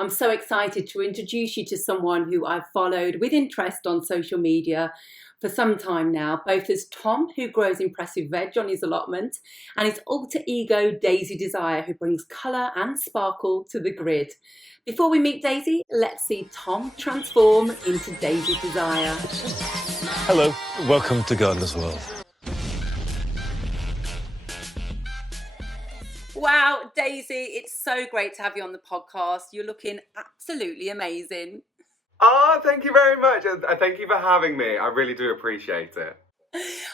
I'm so excited to introduce you to someone who I've followed with interest on social media for some time now, both as Tom, who grows impressive veg on his allotment, and his alter ego, Daisy Desire, who brings colour and sparkle to the grid. Before we meet Daisy, let's see Tom transform into Daisy Desire. Hello, welcome to Gardener's World. Wow, Daisy, it's so great to have you on the podcast. You're looking absolutely amazing. Oh, thank you very much. And thank you for having me. I really do appreciate it.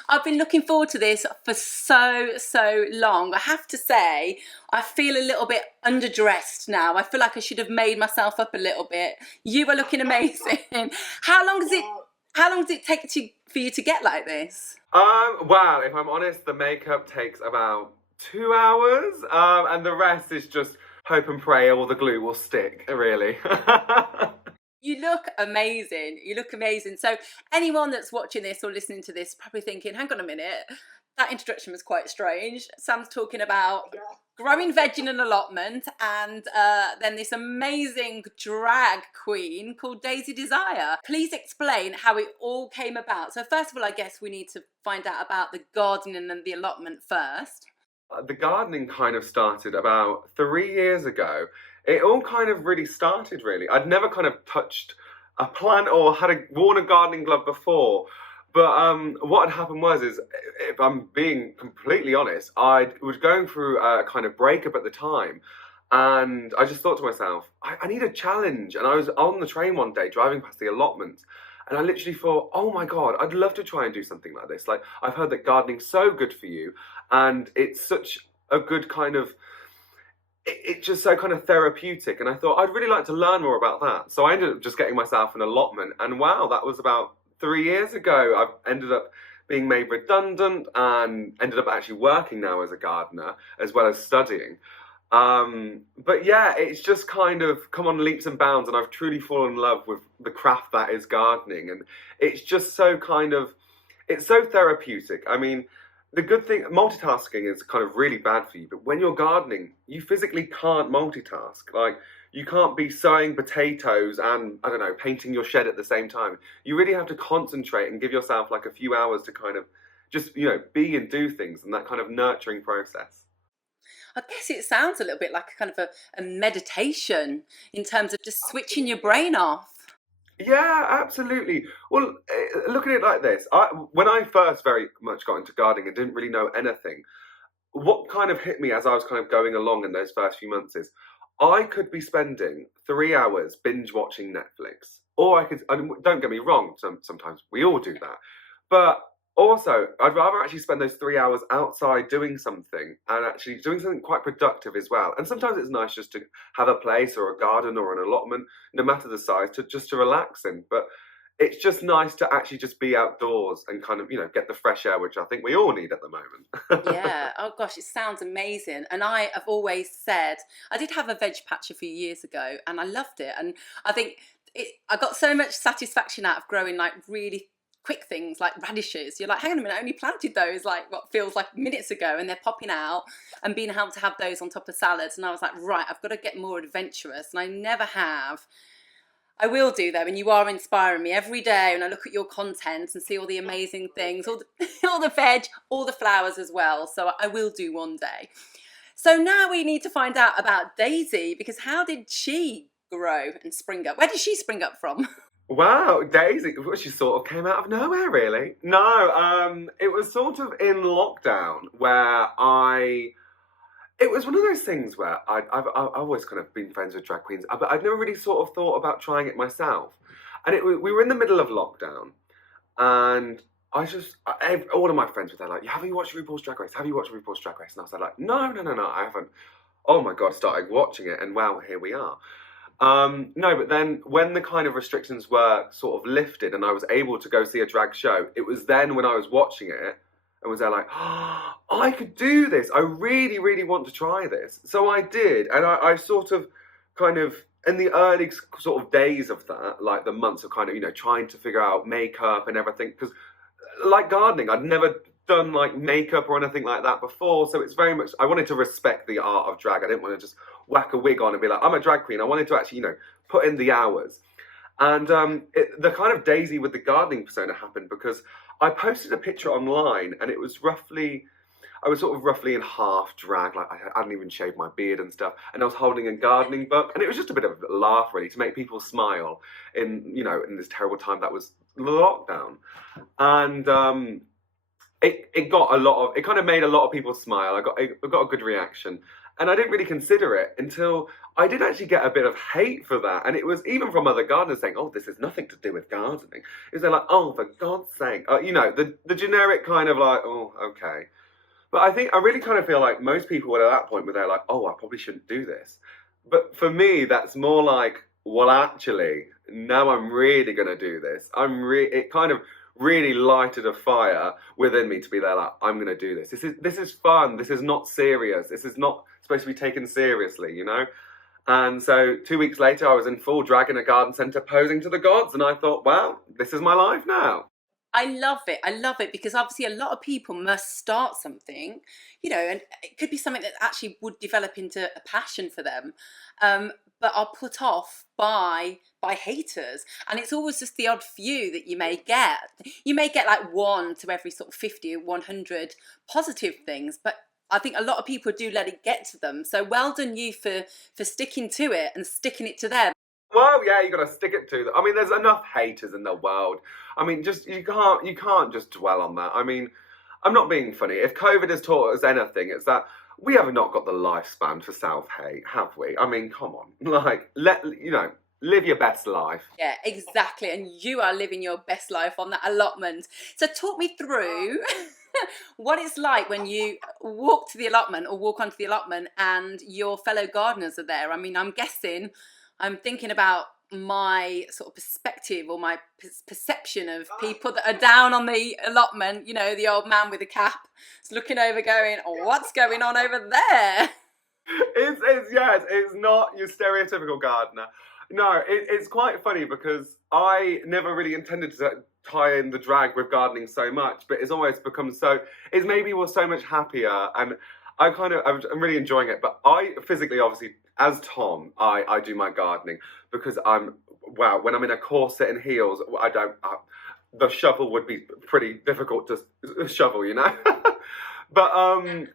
I've been looking forward to this for so long. I have to say, I feel a little bit underdressed now. I feel like I should have made myself up a little bit. You are looking amazing. How long does it take for you to get like this? Well, if I'm honest, the makeup takes about 2 hours, and the rest is just hope and pray all the glue will stick, really. You look amazing. You look amazing. So anyone that's watching this or listening to this probably thinking, hang on a minute, that introduction was quite strange. Sam's talking about growing veg in an allotment and then this amazing drag queen called Daisy Desire. Please explain how it all came about. So first of all, I guess we need to find out about the gardening and the allotment first. The gardening kind of started about 3 years ago. It all kind of really started, really. I'd never kind of touched a plant or worn a gardening glove before. But what had happened was, if I'm being completely honest, I was going through a kind of breakup at the time. And I just thought to myself, I need a challenge. And I was on the train one day driving past the allotment. And I literally thought, oh my God, I'd love to try and do something like this. Like, I've heard that gardening's so good for you. And it's such a good kind of, it's just so kind of therapeutic. And I thought, I'd really like to learn more about that. So I ended up just getting myself an allotment. And wow, that was about 3 years ago. I've ended up being made redundant and ended up actually working now as a gardener, as well as studying. But yeah, it's just kind of come on leaps and bounds, and I've truly fallen in love with the craft that is gardening. And it's just so kind of, it's so therapeutic. I mean, the good thing, multitasking is kind of really bad for you, but when you're gardening, you physically can't multitask. Like, you can't be sowing potatoes and, I don't know, painting your shed at the same time. You really have to concentrate and give yourself like a few hours to kind of just, be and do things, and that kind of nurturing process. I guess it sounds a little bit like a kind of a meditation in terms of just switching your brain off. Yeah, absolutely. Well, look at it like this. When I first very much got into gardening and didn't really know anything, what kind of hit me as I was kind of going along in those first few months is I could be spending 3 hours binge watching Netflix. Or don't get me wrong, sometimes we all do that. But also, I'd rather actually spend those 3 hours outside doing something, and actually doing something quite productive as well. And sometimes it's nice just to have a place or a garden or an allotment, no matter the size, to relax in. But it's just nice to actually just be outdoors and kind of, get the fresh air, which I think we all need at the moment. Yeah. Oh gosh, it sounds amazing. And I have always said, I did have a veg patch a few years ago and I loved it. And I think I got so much satisfaction out of growing like really quick things like radishes. You're like, hang on a minute, I only planted those like what feels like minutes ago, and they're popping out, and being able to have those on top of salads. And I was like, right, I've got to get more adventurous, and I never have. I will do though, and you are inspiring me every day when I look at your content and see all the amazing things, all the veg, all the flowers as well. So I will do one day. So now we need to find out about Daisy, because how did she grow and spring up? Where did she spring up from? Wow, Daisy, well, she sort of came out of nowhere, really. No, it was sort of in lockdown where it was one of those things where I've always kind of been friends with drag queens, but I'd never really sort of thought about trying it myself. And we were in the middle of lockdown, and all of my friends were there like, have you watched RuPaul's Drag Race? Have you watched RuPaul's Drag Race? And I was like, no, I haven't. Oh my God, started watching it, and wow, here we are. No, but then when the kind of restrictions were sort of lifted and I was able to go see a drag show, it was then when I was watching it and was there like, oh, I could do this. I really, really want to try this. So I did. And I sort of kind of, in the early sort of days of that, like the months of kind of, trying to figure out makeup and everything, because like gardening, I'd never done like makeup or anything like that before. So it's very much, I wanted to respect the art of drag. I didn't want to just whack a wig on and be like, I'm a drag queen. I wanted to actually, put in the hours. And the kind of Daisy with the gardening persona happened because I posted a picture online, and it was I was sort of roughly in half drag, like I hadn't even shaved my beard and stuff, and I was holding a gardening book, and it was just a bit of a laugh, really, to make people smile in this terrible time that was lockdown. And it kind of made a lot of people smile. I got a good reaction, and I didn't really consider it until I did actually get a bit of hate for that, and it was even from other gardeners saying, "Oh, this has nothing to do with gardening." It was like, "Oh, for God's sake," the generic kind of like, "Oh, okay." But I really kind of feel like most people were at that point where they're like, "Oh, I probably shouldn't do this." But for me, that's more like, well, actually, now I'm really going to do this. It kind of really lighted a fire within me to be there like, I'm going to do this. This is fun. This is not serious. This is not supposed to be taken seriously, And so 2 weeks later, I was in full drag in a garden centre posing to the gods. And I thought, well, this is my life now. I love it. I love it because obviously a lot of people must start something, and it could be something that actually would develop into a passion for them, but are put off by haters. And it's always just the odd few that you may get. You may get like one to every sort of 50 or 100 positive things, but I think a lot of people do let it get to them. So well done you for sticking to it and sticking it to them. Well, yeah, you got to stick it to them. I mean, there's enough haters in the world. I mean, just you can't just dwell on that. I mean, I'm not being funny. If COVID has taught us anything, it's that we have not got the lifespan for self-hate, have we? I mean, come on, like live your best life. Yeah, exactly. And you are living your best life on that allotment. So talk me through what it's like when you walk to the allotment or walk onto the allotment and your fellow gardeners are there. I mean, I'm thinking about my sort of perspective or my perception of people that are down on the allotment, the old man with the cap is looking over going, oh, what's going on over there? It's not your stereotypical gardener. No, it's quite funny because I never really intended to tie in the drag with gardening so much, but it's always become it's made me feel so much happier, and I'm really enjoying it. But I physically, obviously, as Tom, I do my gardening because when I'm in a corset and heels, the shovel would be pretty difficult to shovel, But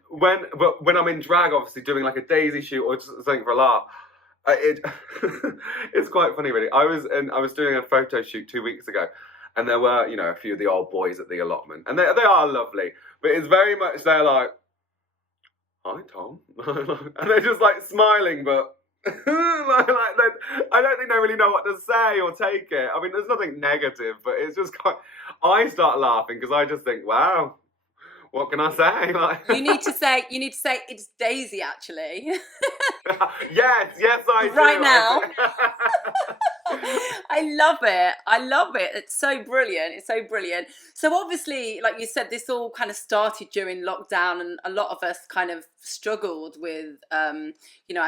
when I'm in drag, obviously doing like a daisy shoot or just something for a laugh, it's quite funny, really. I was doing a photo shoot 2 weeks ago, and there were a few of the old boys at the allotment, and they are lovely, but it's very much they're like, "Hi, Tom," and they're just like smiling, but I don't think they really know what to say or take it. I mean, there's nothing negative, but it's just I start laughing because I just think, wow. What can I say? You need to say it's Daisy, actually. yes, I do. Right now. I love it. It's so brilliant. So obviously, like you said, this all kind of started during lockdown, and a lot of us kind of struggled with, our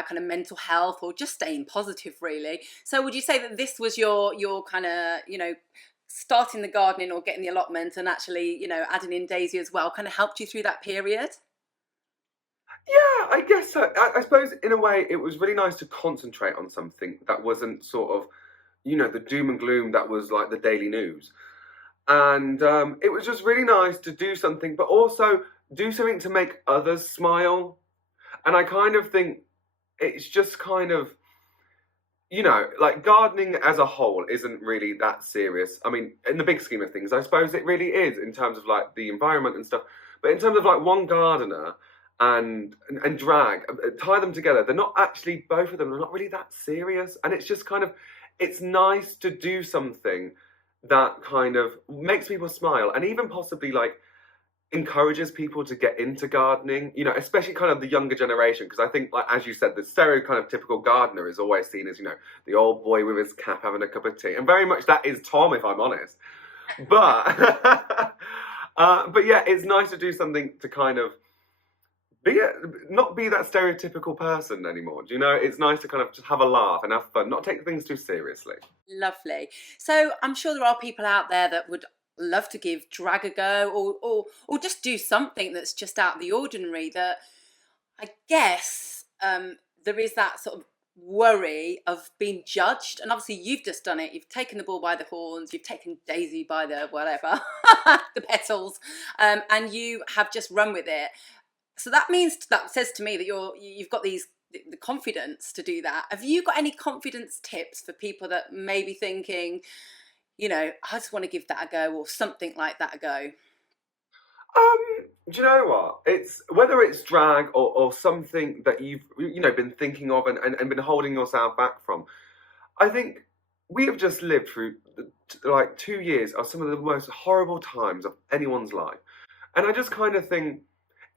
kind of mental health or just staying positive, really. So would you say that this was your kind of, starting the gardening or getting the allotment and actually, adding in Daisy as well kind of helped you through that period? Yeah, I guess so. I suppose in a way it was really nice to concentrate on something that wasn't sort of, the doom and gloom that was like the daily news. And it was just really nice to do something, but also do something to make others smile. And I kind of think it's just kind of, like gardening as a whole isn't really that serious. I mean, in the big scheme of things, I suppose it really is in terms of like the environment and stuff. But in terms of like one gardener and drag, tie them together, they're not actually, both of them are not really that serious. And it's just kind of, it's nice to do something that kind of makes people smile and even possibly like encourages people to get into gardening, especially kind of the younger generation, because I think, like as you said, the stereo kind of typical gardener is always seen as, the old boy with his cap having a cup of tea, and very much that is Tom, if I'm honest. But but yeah, it's nice to do something to kind of not be that stereotypical person anymore. It's nice to kind of just have a laugh and have fun, not take things too seriously. Lovely. So I'm sure there are people out there that would love to give drag a go or just do something that's just out of the ordinary, that I guess there is that sort of worry of being judged. And obviously you've just done it. You've taken the bull by the horns. You've taken Daisy by the whatever, the petals, and you have just run with it. So that says to me that you've got the confidence to do that. Have you got any confidence tips for people that may be thinking, I just want to give that a go, or something like that a go? Do you know what? It's whether it's drag or something that you've been thinking of and been holding yourself back from. I think we have just lived through like 2 years of some of the most horrible times of anyone's life, and I just kind of think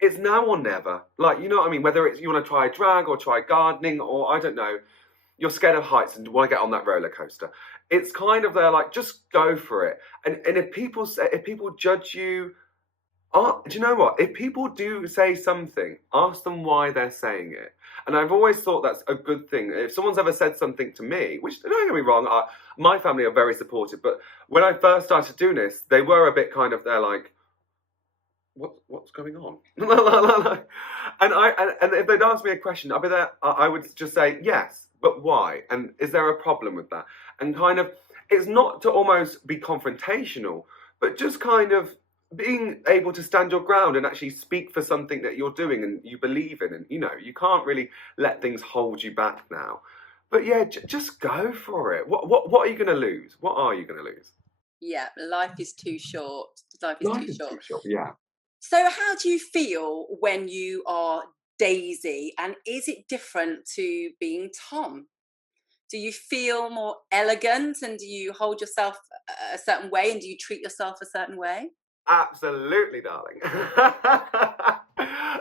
it's now or never. Like, you know what I mean? Whether it's you want to try drag or try gardening, or I don't know, you're scared of heights and want to get on that roller coaster. It's kind of there, like, just go for it. And if people judge you. Do you know what? If people do say something, ask them why they're saying it. And I've always thought that's a good thing. If someone's ever said something to me, which, don't get me wrong, my family are very supportive, but when I first started doing this, they were a bit kind of, they're like, what's going on? and if they'd ask me a question, I'd be there, I would just say, yes, but why? And is there a problem with that? And kind of, it's not to almost be confrontational, but just kind of being able to stand your ground and actually speak for something that you're doing and you believe in. And, you can't really let things hold you back now. But yeah, just go for it. What are you going to lose? What are you going to lose? Yeah, life is too short. Life is too short. Yeah. So how do you feel when you are Daisy? And is it different to being Tom? Do you feel more elegant, and do you hold yourself a certain way, and do you treat yourself a certain way? Absolutely, darling.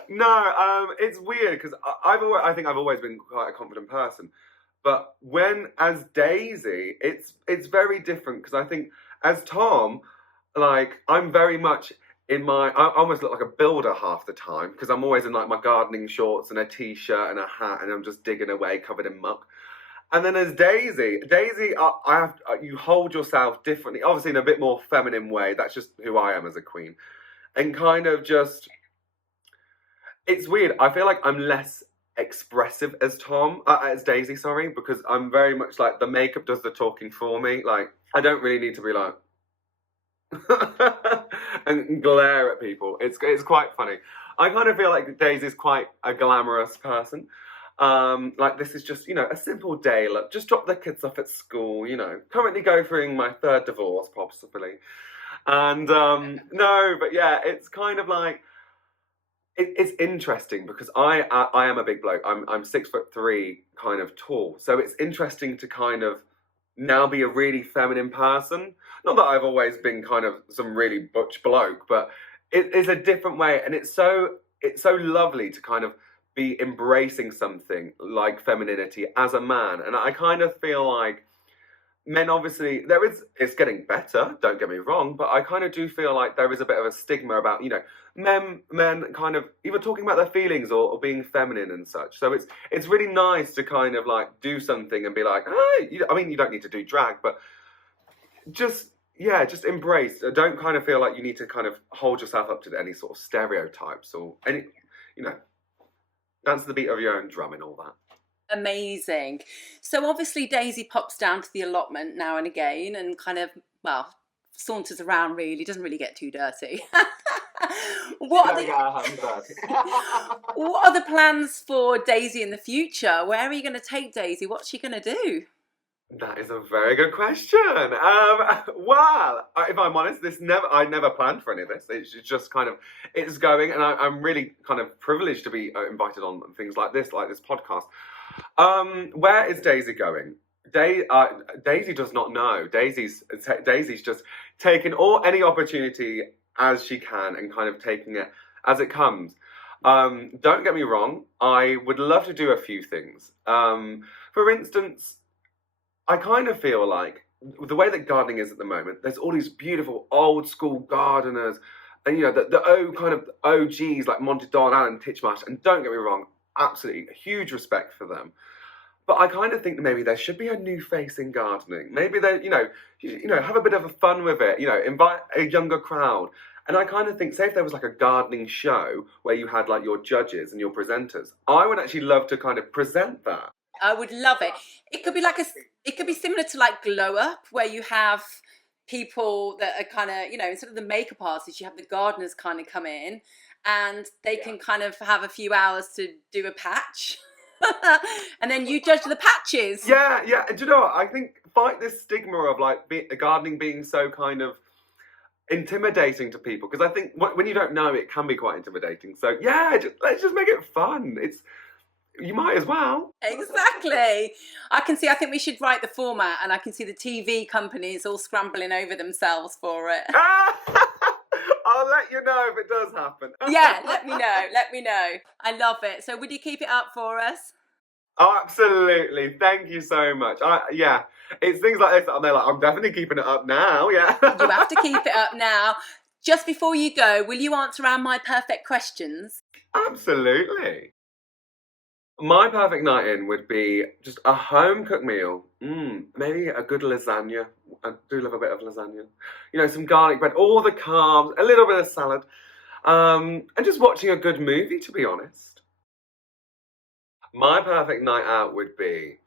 No, it's weird because I think I've always been quite a confident person, but when as Daisy, it's very different because I think as Tom, like I'm very much I almost look like a builder half the time because I'm always in like my gardening shorts and a t-shirt and a hat, and I'm just digging away covered in muck. And then as Daisy, you hold yourself differently, obviously in a bit more feminine way. That's just who I am as a queen. And kind of just, it's weird. I feel like I'm less expressive as Daisy, sorry, because I'm very much like the makeup does the talking for me. Like, I don't really need to be like, and glare at people. It's quite funny. I kind of feel like Daisy's quite a glamorous person. Like this is just, a simple day. Look, just drop the kids off at school, currently going through my 3rd divorce, possibly. And, no, but yeah, it's kind of like, it's interesting because I am a big bloke. I'm 6'3", kind of tall. So it's interesting to kind of now be a really feminine person. Not that I've always been kind of some really butch bloke, but it is a different way. And it's so lovely to kind of be embracing something like femininity as a man. And I kind of feel like men, obviously, it's getting better, don't get me wrong, but I kind of do feel like there is a bit of a stigma about, men kind of either talking about their feelings or being feminine and such. So it's really nice to kind of like do something and be like, hey, you don't need to do drag, but just embrace. Don't kind of feel like you need to kind of hold yourself up to any sort of stereotypes or any, dance to the beat of your own drum and all that. Amazing. So obviously Daisy pops down to the allotment now and again and kind of, saunters around really, doesn't really get too dirty. What are the plans for Daisy in the future? Where are you going to take Daisy? What's she going to do? That is a very good question. Well, if I'm honest, I never planned for any of this. It's just kind of, it's going, and I'm really kind of privileged to be invited on things like this podcast. Where is Daisy going? Daisy does not know. Daisy's just taking any opportunity as she can and kind of taking it as it comes. Don't get me wrong. I would love to do a few things. For instance, I kind of feel like the way that gardening is at the moment, there's all these beautiful old school gardeners and, the OGs like Monty Don, Alan Titchmarsh. And don't get me wrong, absolutely huge respect for them. But I kind of think maybe there should be a new face in gardening. Maybe they, have a bit of a fun with it, invite a younger crowd And I kind of think, say if there was like a gardening show where you had like your judges and your presenters, I would actually love to kind of present that. I would love it. It could be like it could be similar to like Glow Up, where you have people that are kind of, you know, instead of the makeup artists, you have the gardeners kind of come in, and they can kind of have a few hours to do a patch. And then you judge the patches. Yeah, yeah. And do you know what? I think fight this stigma of like gardening being so kind of intimidating to people, because I think when you don't know, it can be quite intimidating. So yeah, let's just make it fun. You might as well. Exactly. I think we should write the format, and I can see the TV companies all scrambling over themselves for it. I'll let you know if it does happen. Yeah, let me know. Let me know. I love it. So would you keep it up for us? Oh, absolutely. Thank you so much. Yeah, it's things like this that I'm there like, I'm definitely keeping it up now. Yeah. You have to keep it up now. Just before you go, will you answer our My Perfect questions? Absolutely. My perfect night in would be just a home cooked meal. Maybe a good lasagna. I do love a bit of lasagna. You know, some garlic bread, all the carbs, a little bit of salad, and just watching a good movie, to be honest. My perfect night out would be,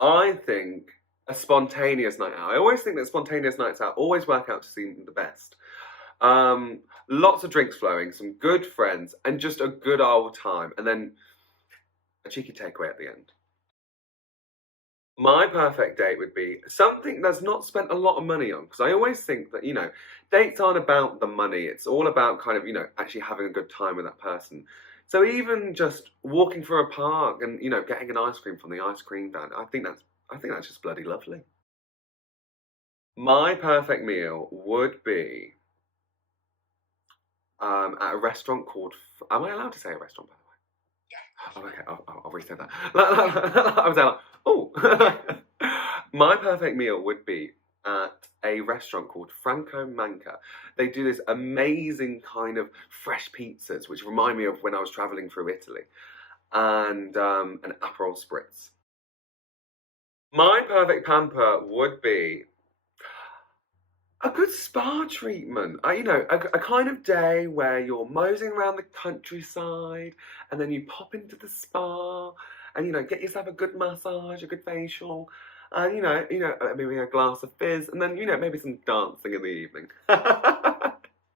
I think a spontaneous night out. I always think that spontaneous nights out always work out to seem the best. Lots of drinks flowing, some good friends, and just a good old time, and then a cheeky takeaway at the end. My perfect date would be something that's not spent a lot of money on, because I always think that, you know, dates aren't about the money. It's all about kind of, you know, actually having a good time with that person. So even just walking through a park and, you know, getting an ice cream from the ice cream van, I think that's just bloody lovely. My perfect meal would be at a restaurant called. Am I allowed to say a restaurant, by the way? Yeah. Oh, okay, I'll restate that. I was like, oh. My perfect meal would be at a restaurant called Franco Manca. They do this amazing kind of fresh pizzas, which remind me of when I was traveling through Italy, and an Aperol Spritz. My perfect pamper would be a good spa treatment. You know, a kind of day where you're moseying around the countryside, and then you pop into the spa, and, you know, get yourself a good massage, a good facial, and, you know, maybe a glass of fizz, and then, you know, maybe some dancing in the evening.